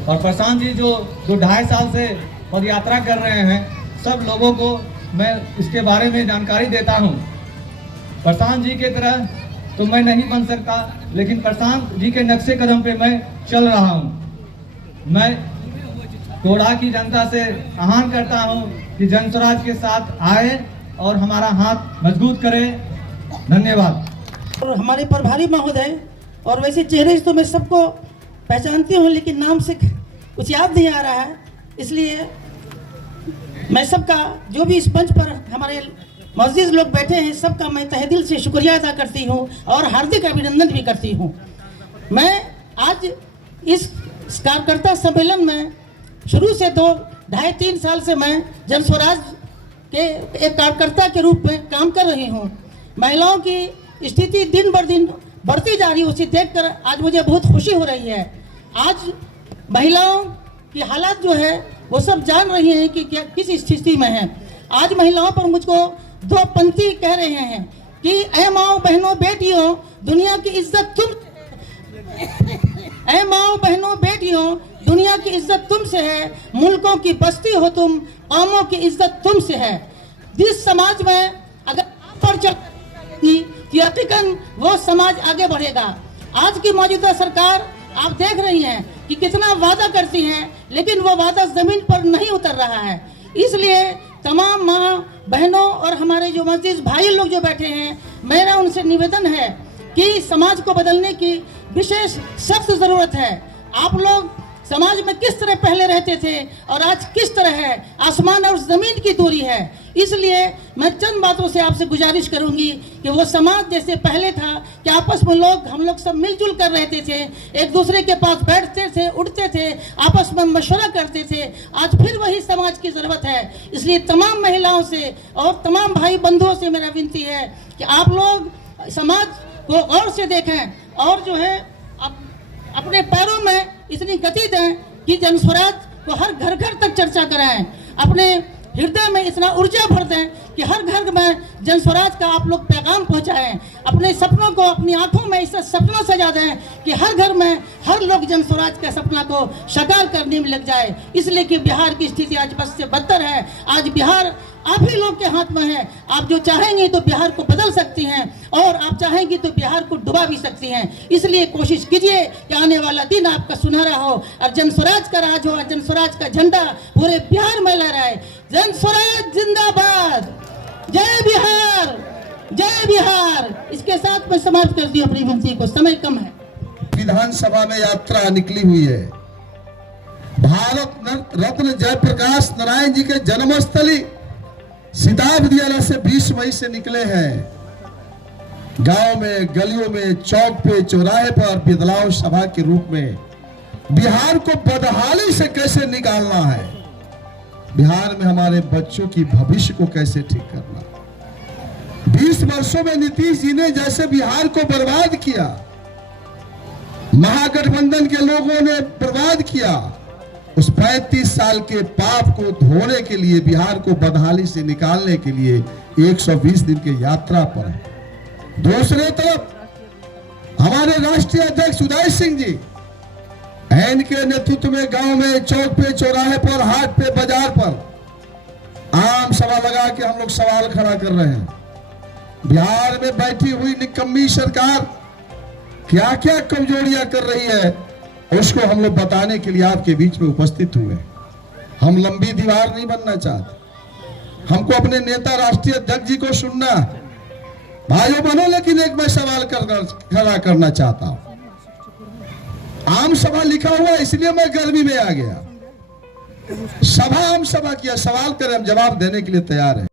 और प्रशांत जी जो 2.5 साल से पद यात्रा कर रहे हैं, सब लोगों को मैं इसके बारे में जानकारी देता हूं। प्रशांत जी के तरह तो मैं नहीं बन सकता, लेकिन प्रशांत जी के नक्शे कदम पे मैं चल रहा हूं। मैं टोडा की जनता से आह्वान करता हूं कि जन स्वराज के साथ आए और हमारा हाथ मजबूत करे। धन्यवाद। और हमारे प्रभारी महोदय, और वैसे चेहरे से तो मैं सबको पहचानती हूँ, लेकिन नाम से कुछ याद नहीं आ रहा है, इसलिए मैं सबका जो भी इस मंच पर हमारे मौजूद लोग बैठे हैं, सबका मैं तहे दिल से शुक्रिया अदा करती हूँ और हार्दिक अभिनंदन भी करती हूँ। मैं आज इस कार्यकर्ता सम्मेलन में शुरू से 2-2.5-3 साल से मैं जन स्वराज के एक कार्यकर्ता के रूप में काम कर रही हूँ। महिलाओं की स्थिति दिन बर दिन बढ़ती जा रही है, उसे देखकर आज मुझे बहुत खुशी हो रही है। आज महिलाओं की हालात जो है वो सब जान रही हैं कि क्या किस स्थिति में है। आज महिलाओं पर मुझको 2 पंक्ति कह रहे हैं कि ऐ माओ बहनों बेटियों दुनिया की इज्जत तुम, ऐ माओ बहनों बेटियों दुनिया की इज्जत तुमसे है, मुल्कों की बस्ती हो तुम, कौमों की इज्जत तुमसे है। जिस समाज में अगर आप पर चलेगी यकीनन वो समाज आगे बढ़ेगा। आज की मौजूदा सरकार आप देख रही हैं कि कितना वादा करती हैं, लेकिन वो वादा जमीन पर नहीं उतर रहा है। इसलिए तमाम माँ बहनों और हमारे जो मस्जिद भाई लोग जो बैठे हैं, मेरा उनसे निवेदन है कि समाज को बदलने की विशेष सख्त जरूरत है। आप लोग समाज में किस तरह पहले रहते थे और आज किस तरह है, आसमान और जमीन की दूरी है। इसलिए मैं चंद बातों से आपसे गुजारिश करूंगी कि वो समाज जैसे पहले था कि आपस में हम लोग सब मिलजुल कर रहते थे, एक दूसरे के पास बैठते थे, उठते थे, आपस में मशवरा करते थे। आज फिर वही समाज की ज़रूरत है। इसलिए तमाम महिलाओं से और तमाम भाई बंधुओं से मेरा विनती है कि आप लोग समाज को गौर से देखें और जो है अपने पैरों में इतनी गति दें कि जन स्वराज को हर घर घर तक चर्चा कराएं। अपने हृदय में इतना ऊर्जा भर दें कि हर घर में जन स्वराज का आप लोग पैगाम पहुंचाएं। अपने सपनों को अपनी आंखों में ऐसा सपना सजा दें कि हर घर में हर लोग जन स्वराज के सपना को साकार करने में लग जाए। इसलिए कि बिहार की स्थिति आज बद से बदतर है। आज बिहार आप ही लोग के हाथ में है। आप जो चाहेंगे तो बिहार को बदल सकती हैं और आप चाहेंगे तो बिहार को डुबा भी सकती हैं। इसलिए कोशिश कीजिए कि आने वाला दिन आपका सुनहरा हो और जन स्वराज का राज हो और जन स्वराज का झंडा पूरे बिहार में लहराए। जन स्वराज जिंदाबाद, जय बिहार, जय बिहार। इसके साथ मैं समाप्त कर दी अपनी विनती को, समय कम है। विधानसभा में यात्रा निकली हुई है। भारत रत्न जयप्रकाश नारायण जी के जन्मस्थली सिताब दियाला से 20 मई से निकले हैं। गांव में, गलियों में, चौक पे, चौराहे पर बदलाव सभा के रूप में बिहार को बदहाली से कैसे निकालना है, बिहार में हमारे बच्चों की भविष्य को कैसे ठीक करना। 20 वर्षों में नीतीश जी ने जैसे बिहार को बर्बाद किया, महागठबंधन के लोगों ने बर्बाद किया, उस 35 साल के पाप को धोने के लिए, बिहार को बदहाली से निकालने के लिए 120 दिन की यात्रा पर है। दूसरे तरफ हमारे राष्ट्रीय अध्यक्ष उदय सिंह जी इनके नेतृत्व में गांव में, चौक पे, चौराहे पर, हाट पे, बाजार पर आम सभा लगा के हम लोग सवाल खड़ा कर रहे हैं। बिहार में बैठी हुई निकम्मी सरकार क्या क्या कमजोरियां कर रही है, उसको हम लोग बताने के लिए आपके बीच में उपस्थित हुए। हम लंबी दीवार नहीं बनना चाहते, हमको अपने नेता राष्ट्रीय अध्यक्ष जी को सुनना भाइयों बनो। लेकिन एक मैं सवाल खड़ा करना चाहता हूं। आम सभा लिखा हुआ इसलिए मैं गर्मी में आ गया। सभा आम सभा किया, सवाल करें, हम जवाब देने के लिए तैयार हैं।